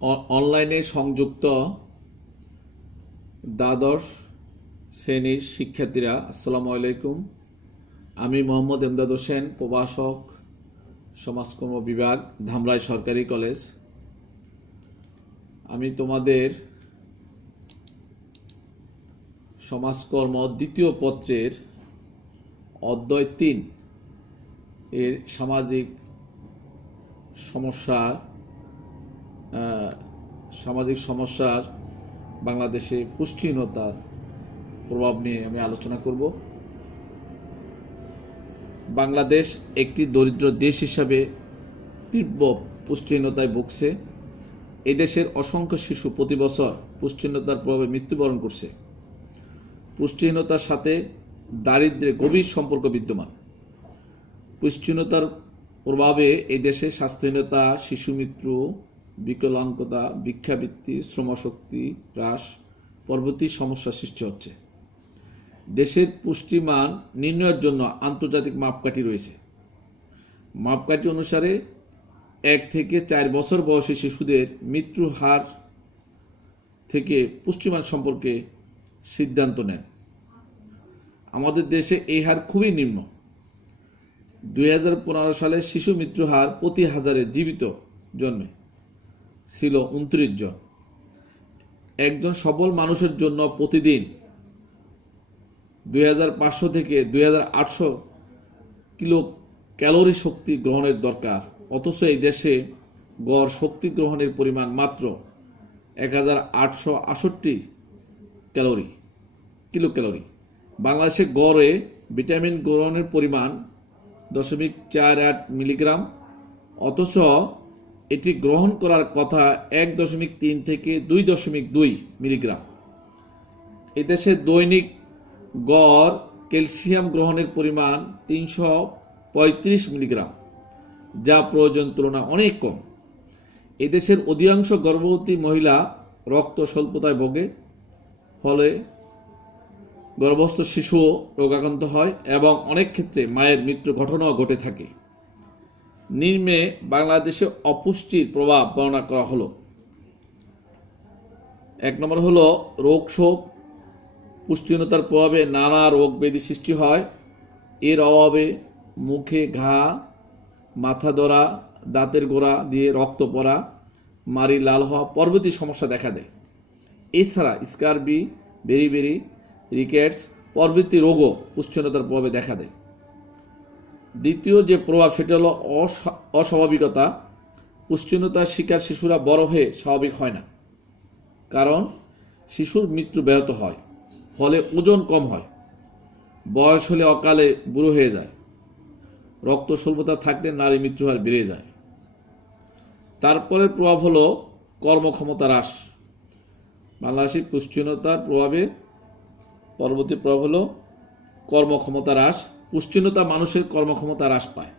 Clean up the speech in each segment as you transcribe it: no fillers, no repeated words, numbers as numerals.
অনলাইনে সংযুক্ত দ্বাদশ শ্রেণীর শিক্ষার্থীরা আসসালামু আলাইকুম। আমি মোহাম্মদ এমদাদ হোসেন, প্রভাষক, সমাজকর্ম বিভাগ, ধামরাই সরকারি কলেজ। আমি তোমাদের সমাজকর্ম দ্বিতীয় পত্রের অধ্যায় 3 এর সামাজিক সমস্যার বাংলাদেশে পুষ্টিহীনতার প্রভাব নিয়ে আমি আলোচনা করব। বাংলাদেশ একটি দরিদ্র দেশ হিসাবে তীব্র পুষ্টিহীনতায় ভুগছে। এই দেশের অসংখ্য শিশু প্রতি বছর পুষ্টিহীনতার প্রভাবে মৃত্যুবরণ করছে। পুষ্টিহীনতার সাথে দারিদ্র্যের গভীর সম্পর্ক বিদ্যমান। পুষ্টিহীনতার প্রভাবে এই দেশে স্বাস্থ্যহীনতা, শিশু মৃত্যু, বিকলাঙ্গতা, ভিক্ষাবৃত্তি, শ্রমশক্তি হ্রাস প্রভৃতি সমস্যার সৃষ্টি হচ্ছে। দেশের পুষ্টিমান নির্ণয়ের জন্য আন্তর্জাতিক মাপকাঠি রয়েছে। মাপকাঠি অনুসারে 1 থেকে 4 বছর বয়সী শিশুদের মৃত্যুর হার থেকে পুষ্টিমান সম্পর্কে সিদ্ধান্ত নেন। আমাদের দেশে এই হার খুবই নিম্ন। 2015 সালে শিশু মৃত্যু হার প্রতি হাজারে জীবিত জন্মে ছিল 29 জন। একজন সবল মানুষের জন্য প্রতিদিন 2500 থেকে 2800 কিলো ক্যালোরি শক্তি গ্রহণের দরকার, অথচ এই দেশে গড় শক্তি গ্রহণের পরিমাণ মাত্র 1868 কিলো ক্যালোরি। বাংলাদেশে গড়ে ভিটামিন গ্রহণের পরিমাণ 0.48 মিলিগ্রাম, অথচ এটি গ্রহণ করার কথা 1.3 থেকে 2.2 মিলিগ্রাম। এদেশে দৈনিক গড় ক্যালসিয়াম গ্রহণের পরিমাণ 335 মিলিগ্রাম, যা প্রয়োজন তুলনায় অনেক কম। এদেশের অধিকাংশ গর্ভবতী মহিলা রক্ত স্বল্পতায় ভোগে, ফলে গর্ভস্থ শিশুও রোগাক্রান্ত হয় এবং অনেক ক্ষেত্রে মায়ের মৃত্যুর ঘটনাও ঘটে থাকে। নিম্নে বাংলাদেশে অপুষ্টির প্রভাব বর্ণনা করা হলো। 1 নম্বর হলো রোগ শোক। পুষ্টিহীনতার প্রভাবে নানা রোগ ব্যাধি সৃষ্টি হয়। এর অভাবে মুখে ঘা, মাথা ধরা, দাঁতের গোড়া দিয়ে রক্ত পড়া, মাড়ি লাল হওয়া প্রভৃতি সমস্যা দেখা দেয়। এছাড়া স্কারবি, বেরিবেরি, রিকেটস প্রভৃতি রোগও পুষ্টিহীনতার প্রভাবে দেখা দেয়। দ্বিতীয় যে প্রভাব, সেটা হলো অস্বাভাবিকতা। পুষ্টিহীনতার শিকার শিশুরা বড় হয়ে স্বাভাবিক হয় না, কারণ শিশুর মৃত্যু ব্যাহত হয়, ফলে ওজন কম হয়, বয়স হলে অকালে বুড়ো হয়ে যায়, রক্ত স্বল্পতা থাকলে নারী মৃত্যুর হার বেড়ে যায়। তারপরের প্রভাব হলো কর্মক্ষমতা হ্রাস। বাংলাদেশের পুষ্টিহীনতার প্রভাবে পরবর্তী প্রভাব হলো কর্মক্ষমতা হ্রাস। পুষ্টিহীনতা মানুষের কর্মক্ষমতা হ্রাস পায়,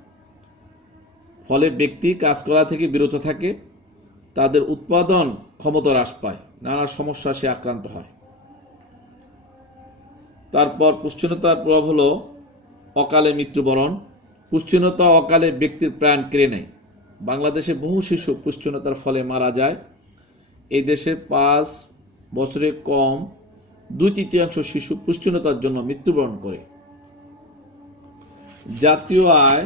ফলে ব্যক্তি কাজ করা থেকে বিরত থাকে, তাদের উৎপাদন ক্ষমতা হ্রাস পায়, নানা সমস্যা সে আক্রান্ত হয়। তারপর পুষ্টিহীনতার প্রভাব হলো অকালে মৃত্যুবরণ। পুষ্টিহীনতা অকালে ব্যক্তির প্রাণ কেড়ে নেয়। বাংলাদেশে বহু শিশু পুষ্টিহীনতার ফলে মারা যায়। এই দেশে 5 বছরের কম 2/3 শিশু পুষ্টিহীনতার জন্য মৃত্যুবরণ করে। জাতীয় আয়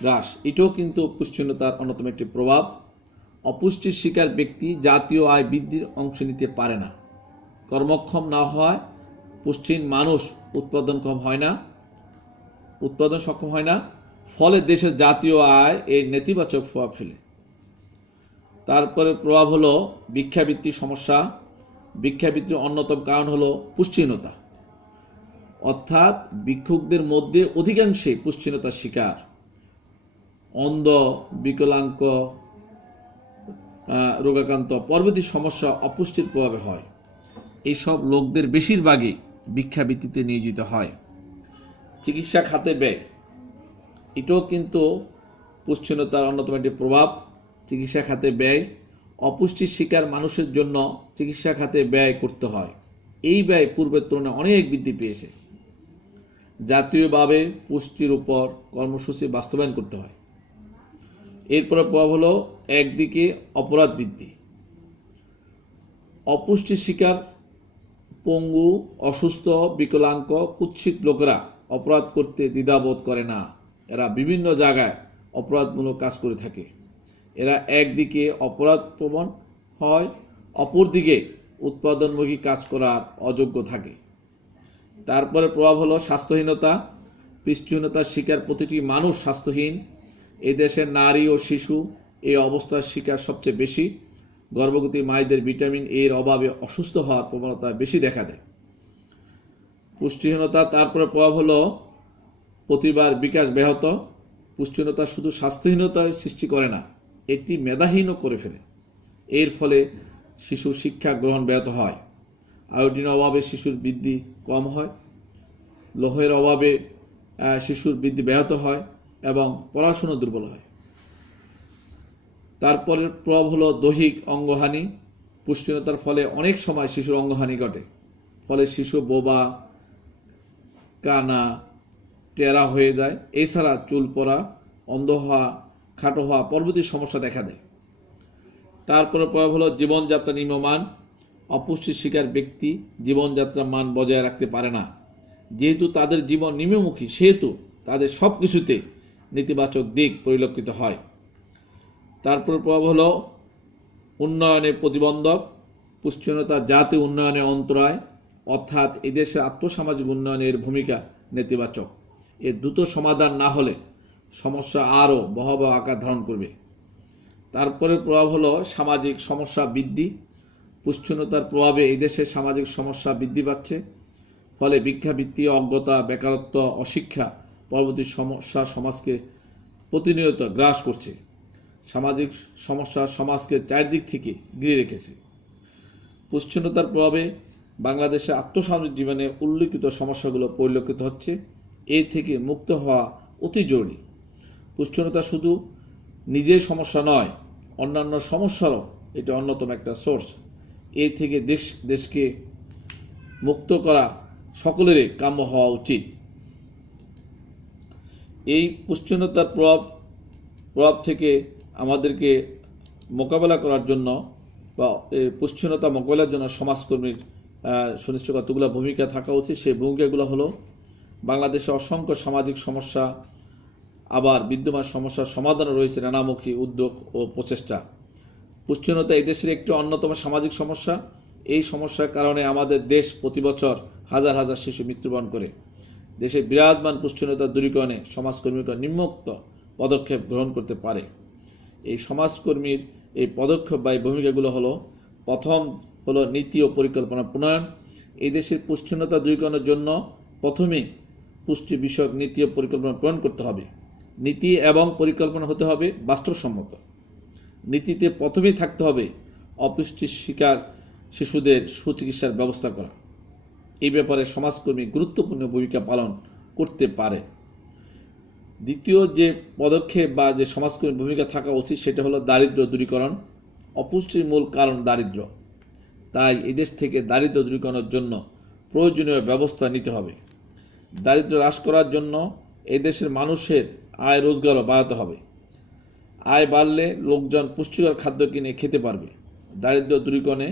হ্রাস, এটাও কিন্তু পুষ্টিহীনতার অন্যতম একটি প্রভাব। অপুষ্টির শিকার ব্যক্তি জাতীয় আয় বৃদ্ধির অংশ নিতে পারে না। কর্মক্ষম না হয় পুষ্টিহীন মানুষ উৎপাদন সক্ষম হয় না, ফলে দেশের জাতীয় আয় এর নেতিবাচক প্রভাব ফেলে। তারপরে প্রভাব হলো ভিক্ষাবৃত্তির সমস্যা। ভিক্ষাবৃত্তির অন্যতম কারণ হলো পুষ্টিহীনতা, অর্থাৎ ভিক্ষুকদের মধ্যে অধিকাংশই পুষ্টিহীনতার শিকার। অন্ধ, বিকলাঙ্গ, রোগাক্রান্ত প্রভৃতি সমস্যা অপুষ্টির প্রভাবে হয়। এইসব লোকদের বেশিরভাগই ভিক্ষাবৃত্তিতে নিয়োজিত হয়। চিকিৎসা খাতে ব্যয়, এটাও কিন্তু পুষ্টিহীনতার অন্যতম একটি প্রভাব। চিকিৎসা খাতে ব্যয়, অপুষ্টির শিকার মানুষের জন্য চিকিৎসা খাতে ব্যয় করতে হয়। এই ব্যয় পূর্বের তুলনায় অনেক বৃদ্ধি পেয়েছে। জাতীয়ভাবে পুষ্টির উপর কর্মসূচি বাস্তবায়ন করতে হয়। এরপরে প্রভাব হলো একদিকে অপরাধ বৃদ্ধি। অপুষ্টির শিকার পঙ্গু, অসুস্থ, বিকলাঙ্গ, কুৎসিত লোকেরা অপরাধ করতে দ্বিধাবোধ করে না। এরা বিভিন্ন জায়গায় অপরাধমূলক কাজ করে থাকে। এরা একদিকে অপরাধ প্রবণ হয়, অপরদিকে উৎপাদনমুখী কাজ করার অযোগ্য থাকে। তারপরে প্রভাব হলো স্বাস্থ্যহীনতা। পুষ্টিহীনতার শিকার প্রতিটি মানুষ স্বাস্থ্যহীন। এই দেশের নারী ও শিশু এই অবস্থার শিকার সবচেয়ে বেশি। গর্ভবতী মায়েদের ভিটামিন এর অভাবে অসুস্থ হওয়ার প্রবণতা বেশি দেখা দেয়। পুষ্টিহীনতা তারপরে প্রভাব হলো প্রতিভার বিকাশ ব্যাহত। পুষ্টিহীনতা শুধু স্বাস্থ্যহীনতায় সৃষ্টি করে না, এটি মেধাহীনও করে ফেলে। এর ফলে শিশুর শিক্ষা গ্রহণ ব্যাহত হয়। আয়োডিনের অভাবে শিশুর বৃদ্ধি কম হয়, লোহের অভাবে শিশুর বৃদ্ধি ব্যাহত হয় এবং পড়াশোনা দুর্বল হয়। তারপরের প্রভাব হলো দৈহিক অঙ্গহানি। পুষ্টিহীনতার ফলে অনেক সময় শিশুর অঙ্গহানি ঘটে, ফলে শিশু বোবা, কানা, টেরা হয়ে যায়। এছাড়া চুল পড়া, অন্ধ হওয়া, খাটো হওয়া প্রভৃতি সমস্যা দেখা দেয়। তারপরে প্রভাব হলো জীবনযাত্রা নিম্নমান। অপুষ্টির শিকার ব্যক্তি জীবনযাত্রার মান বজায় রাখতে পারে না। যেহেতু তাদের জীবন নিম্নমুখী, সেহেতু তাদের সব কিছুতে নেতিবাচক দিক পরিলক্ষিত হয়। তারপরে প্রভাব হলো উন্নয়নে প্রতিবন্ধক। পুষ্টিহীনতা জাতীয় উন্নয়নে অন্তরায়, অর্থাৎ এদেশের আর্থসামাজিক উন্নয়নের ভূমিকা নেতিবাচক। এর দ্রুত সমাধান না হলে সমস্যা আরও ভয়াবহ আকার ধারণ করবে। তারপরে প্রভাব হলো সামাজিক সমস্যা বৃদ্ধি। পুষ্টিহীনতার প্রভাবে এদেশের সামাজিক সমস্যা বৃদ্ধি পাচ্ছে। ফলে ভিক্ষাবৃত্তি, অজ্ঞতা, বেকারত্ব, অশিক্ষা প্রভৃতি সমস্যা সমাজকে প্রতিনিয়ত গ্রাস করছে। সামাজিক সমস্যা সমাজকে চারদিক থেকে ঘিরে রেখেছে। পুষ্টিহীনতার প্রভাবে বাংলাদেশে আর্থসামাজিক জীবনে উল্লেখিত সমস্যাগুলো পরিলক্ষিত হচ্ছে। এ থেকে মুক্ত হওয়া অতি জরুরি। পুষ্টিহীনতা শুধু নিজের সমস্যা নয়, অন্যান্য সমস্যারও এটা অন্যতম একটা সোর্স। এ থেকে দেশকে মুক্ত করা সকলেরই কাম্য হওয়া উচিত। এই পুষ্টিহীনতার প্রভাব থেকে আমাদেরকে মোকাবেলা করার জন্য বা পুষ্টিহীনতা মোকাবেলার জন্য সমাজকর্মীর সুনিশ্চিত কতগুলো ভূমিকা থাকা উচিত। সেই ভূমিকাগুলো হলো বাংলাদেশে অসংখ্য সামাজিক সমস্যা, আবার বিদ্যমান সমস্যার সমাধানে রয়েছে নানামুখী উদ্যোগ ও প্রচেষ্টা। পুষ্টিহীনতা এদেশের একটি অন্যতম সামাজিক সমস্যা। এই সমস্যার কারণে আমাদের দেশ প্রতি বছর হাজার হাজার শিশু মৃত্যুবরণ করে। দেশে বিরাজমান পুষ্টিহীনতা দূরীকরণে সমাজকর্মীরা নিম্নোক্ত পদক্ষেপ গ্রহণ করতে পারে। এই সমাজকর্মীর এই পদক্ষেপ বা এই ভূমিকাগুলো হলো, প্রথম হলো নীতি ও পরিকল্পনা প্রণয়ন। এই দেশের পুষ্টিহীনতা দূরীকরণের জন্য প্রথমে পুষ্টি বিষয়ক নীতি ও পরিকল্পনা প্রণয়ন করতে হবে। নীতি এবং পরিকল্পনা হতে হবে বাস্তবসম্মত। নীতিতে প্রথমেই থাকতে হবে অপুষ্টির শিকার শিশুদের সুচিকিৎসার ব্যবস্থা করা। এই ব্যাপারে সমাজকর্মী গুরুত্বপূর্ণ ভূমিকা পালন করতে পারে। দ্বিতীয় যে পদক্ষেপ বা যে সমাজকর্মী ভূমিকা থাকা উচিত সেটা হলো দারিদ্র্য দূরীকরণ। অপুষ্টির মূল কারণ দারিদ্র্য। তাই এদেশ থেকে দারিদ্র্য দূরীকরণের জন্য প্রয়োজনীয় ব্যবস্থা নিতে হবে। দারিদ্র্য হ্রাস করার জন্য এদেশের মানুষের আয় রোজগারও বাড়াতে হবে। আয় বাড়লে লোকজন পুষ্টিকর খাদ্য কিনে খেতে পারবে। দারিদ্র্য দূরীকরণে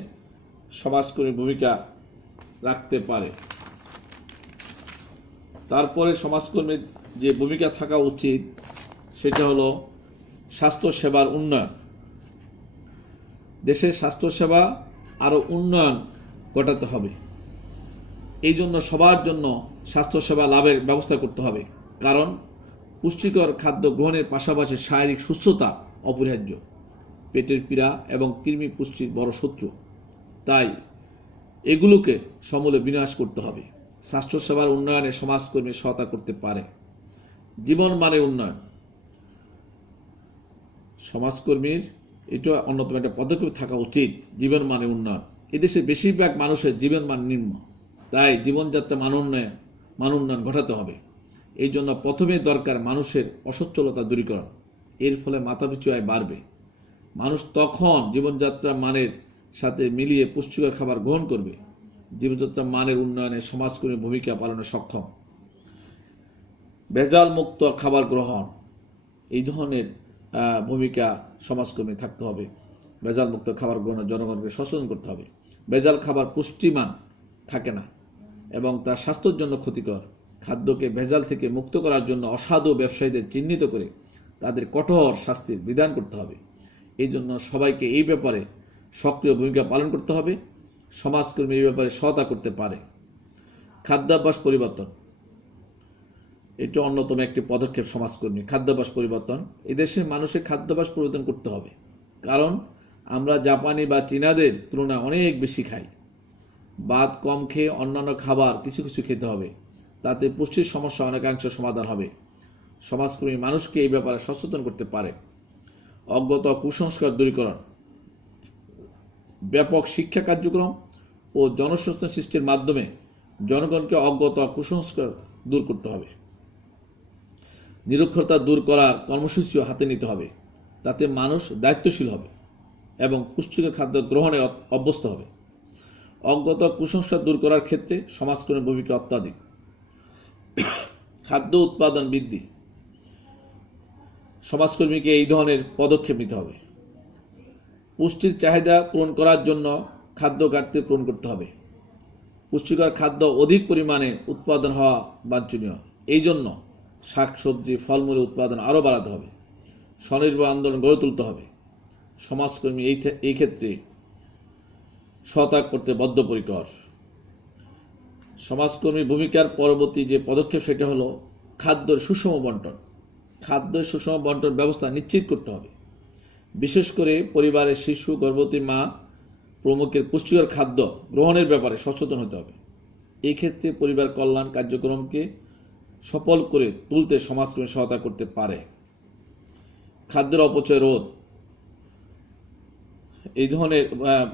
সমাজকর্মী ভূমিকা রাখতে পারে। তারপরে সমাজকর্মীর যে ভূমিকা থাকা উচিত সেটা হলো স্বাস্থ্যসেবার উন্নয়ন। দেশের স্বাস্থ্যসেবা আরও উন্নয়ন ঘটাতে হবে। এই জন্য সবার জন্য স্বাস্থ্যসেবা লাভের ব্যবস্থা করতে হবে। কারণ পুষ্টিকর খাদ্য গ্রহণের পাশাপাশি শারীরিক সুস্থতা অপরিহার্য। পেটের পীড়া এবং কৃমি পুষ্টির বড় শত্রু। তাই এগুলোকে সমূলে বিনাশ করতে হবে। স্বাস্থ্যসেবার উন্নয়নে সমাজকর্মী সহায়তা করতে পারে। জীবন মানের উন্নয়ন, সমাজকর্মীর এটা অন্যতম একটা পদক্ষেপ থাকা উচিত। জীবন মানের উন্নয়ন, এদেশে বেশিরভাগ মানুষের জীবন মান নিম্ন, তাই জীবনযাত্রা মান উন্নয়ন ঘটাতে হবে। এই জন্য প্রথমে দরকার মানুষের অসচ্ছলতা দূরীকরণ। এর ফলে মাথাপিছু আয় বাড়বে। মানুষ তখন জীবনযাত্রা মানের সাথে মিলিয়ে পুষ্টিকর খাবার গ্রহণ করবে। জীবনযাত্রা মানের উন্নয়নে সমাজকর্মী ভূমিকা পালনে সক্ষম। ভেজাল মুক্ত খাবার গ্রহণ, এই ধরনের ভূমিকা সমাজকর্মী থাকতে হবে। ভেজাল মুক্ত খাবার গ্রহণে জনগণকে সচেতন করতে হবে। ভেজাল খাবার পুষ্টিমান থাকে না এবং তা স্বাস্থ্যের জন্য ক্ষতিকর। খাদ্যকে ভেজাল থেকে মুক্ত করার জন্য অসাধু ব্যবসায়ীদের চিহ্নিত করে তাদের কঠোর শাস্তির বিধান করতে হবে। এই জন্য সবাইকে এই ব্যাপারে সক্রিয় ভূমিকা পালন করতে হবে। সমাজকর্মী এই ব্যাপারে সহায়তা করতে পারে। খাদ্যাভ্যাস পরিবর্তন, এটা অন্যতম একটি পদক্ষেপ সমাজকর্মী। খাদ্যাভ্যাস পরিবর্তন, এদেশের মানুষের খাদ্যাভ্যাস পরিবর্তন করতে হবে, কারণ আমরা জাপানি বা চীনাদের তুলনায় অনেক বেশি খাই। ভাত কম খেয়ে অন্যান্য খাবার কিছু কিছু খেতে হবে, তাতে পুষ্টির সমস্যা অনেকাংশে সমাধান হবে। সমাজকর্মী মানুষকে এই ব্যাপারে সচেতন করতে পারে। অজ্ঞতা কুসংস্কার দূরীকরণ, ব্যাপক শিক্ষা কার্যক্রম ও জনসচেতন সৃষ্টির মাধ্যমে জনগণকে অজ্ঞতা কুসংস্কার দূর করতে হবে। নিরক্ষরতা দূর করার কর্মসূচিও হাতে নিতে হবে, তাতে মানুষ দায়িত্বশীল হবে এবং পুষ্টিকর খাদ্য গ্রহণে অভ্যস্ত হবে। অজ্ঞতা কুসংস্কার দূর করার ক্ষেত্রে সমাজকর্মীর ভূমিকা অত্যাধিক। খাদ্য উৎপাদন বৃদ্ধি, সমাজকর্মীকে এই ধরনের পদক্ষেপ নিতে হবে। পুষ্টির চাহিদা পূরণ করার জন্য খাদ্য ঘাটতি পূরণ করতে হবে। পুষ্টিকর খাদ্য অধিক পরিমাণে উৎপাদন হওয়া বাঞ্ছনীয়। এই জন্য শাকসবজি ফলমূলের উৎপাদন আরও বাড়াতে হবে। স্বনির্ভর আন্দোলন গড়ে তুলতে হবে। সমাজকর্মী এই ক্ষেত্রে সহায়তা করতে বদ্ধপরিকর। সমাজকর্মী ভূমিকার পরবর্তী যে পদক্ষেপ সেটা হলো খাদ্যের সুষম বন্টন। খাদ্যের সুষম বন্টন ব্যবস্থা নিশ্চিত করতে হবে। বিশেষ করে পরিবারের শিশু, গর্ভবতী মা প্রমুখের পুষ্টিকর খাদ্য গ্রহণের ব্যাপারে সচেতন হতে হবে। এই ক্ষেত্রে পরিবার কল্যাণ কার্যক্রমকে সফল করে তুলতে সমাজকর্মী সহায়তা করতে পারে। খাদ্যের অপচয় রোধ, এই ধরনের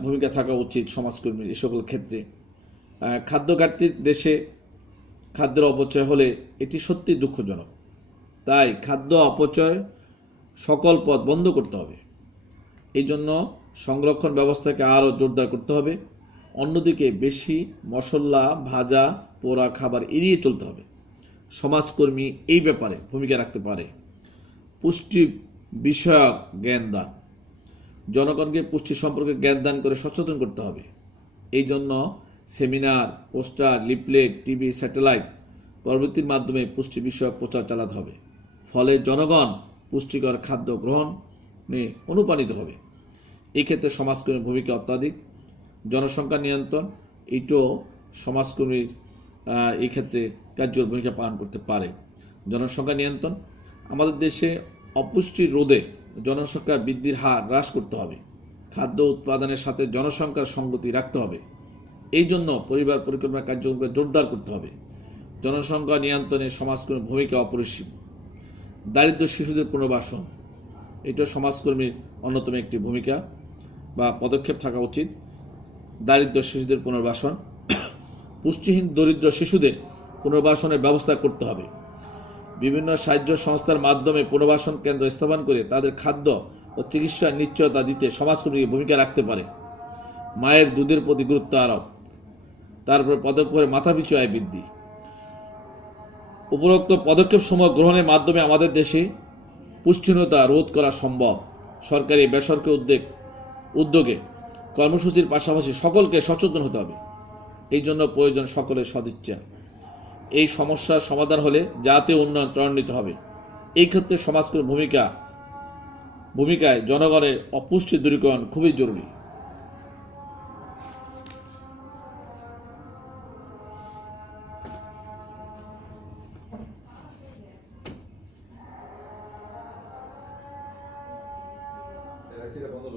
ভূমিকা থাকা উচিত সমাজকর্মীর এই সকল ক্ষেত্রে। খাদ্য ঘাটতির দেশে খাদ্যের অপচয় হলে এটি সত্যি দুঃখজনক। তাই খাদ্য অপচয় সকল পথ বন্ধ করতে হবে। এই জন্য সংরক্ষণ ব্যবস্থাকে আরও জোরদার করতে হবে। অন্যদিকে বেশি মশলা, ভাজা, পোড়া খাবার এড়িয়ে চলতে হবে। সমাজকর্মী এই ব্যাপারে ভূমিকা রাখতে পারে। পুষ্টি বিষয়ক জ্ঞান দান, জনগণকে পুষ্টি সম্পর্কে জ্ঞান দান করে সচেতন করতে হবে। এই জন্য seminar, poster, leaflet, TV, satellite প্রভৃতির মাধ্যমে পুষ্টি বিষয়ক প্রচার চালাতে হবে। ফলে জনগণ পুষ্টিকর খাদ্য গ্রহণে অনুপ্রাণিত হবে। এই ক্ষেত্রে সমাজকর্মীর ভূমিকা অত্যাধিক। জনসংখ্যা নিয়ন্ত্রণ, এটাও সমাজকর্মীর এই ক্ষেত্রে কার্যকর ভূমিকা পালন করতে পারে। জনসংখ্যা নিয়ন্ত্রণ, আমাদের দেশে অপুষ্টি রোধে জনসংখ্যা বৃদ্ধির হার হ্রাস করতে হবে। খাদ্য উৎপাদনের সাথে জনসংখ্যার সঙ্গতি রাখতে হবে। এই জন্য পরিবার পরিকল্পনা কার্যক্রমকে জোরদার করতে হবে। জনসংখ্যা নিয়ন্ত্রণে সমাজকর্মীর ভূমিকা অপরিসীম। দারিদ্র শিশুদের পুনর্বাসন, এটা সমাজকর্মীর অন্যতম একটি ভূমিকা বা পদক্ষেপ থাকা উচিত। দারিদ্র শিশুদের পুনর্বাসন, পুষ্টিহীন দরিদ্র শিশুদের পুনর্বাসনের ব্যবস্থা করতে হবে। বিভিন্ন সাহায্য সংস্থার মাধ্যমে পুনর্বাসন কেন্দ্র স্থাপন করে তাদের খাদ্য ও চিকিৎসার নিশ্চয়তা দিতে সমাজকর্মী ভূমিকা রাখতে পারে। মায়ের দুধের প্রতি গুরুত্ব আরোপ, তারপরে পদক্ষেপে মাথাপিছু আয় বৃদ্ধি। উপরোক্ত পদক্ষেপ সমূহ গ্রহণের মাধ্যমে আমাদের দেশে পুষ্টিহীনতা রোধ করা সম্ভব। সরকারি বেসরকারি উদ্যোগে কর্মসূচির পাশাপাশি সকলকে সচেতন হতে হবে। এই জন্য প্রয়োজন সকলের সদিচ্ছা। এই সমস্যার সমাধান হলে জাতীয় উন্নয়ন ত্বরান্বিত হবে। এই ক্ষেত্রে সমাজকর্মীর ভূমিকায় জনগণের অপুষ্টি দূরীকরণ খুবই জরুরি। Era así la cuando